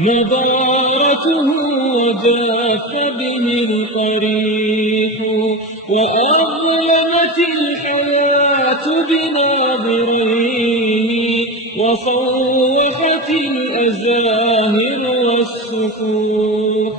نضارته وجاف به القريح وأظلمت الحياة بناظريه وصوحت الأزاهر والسفوح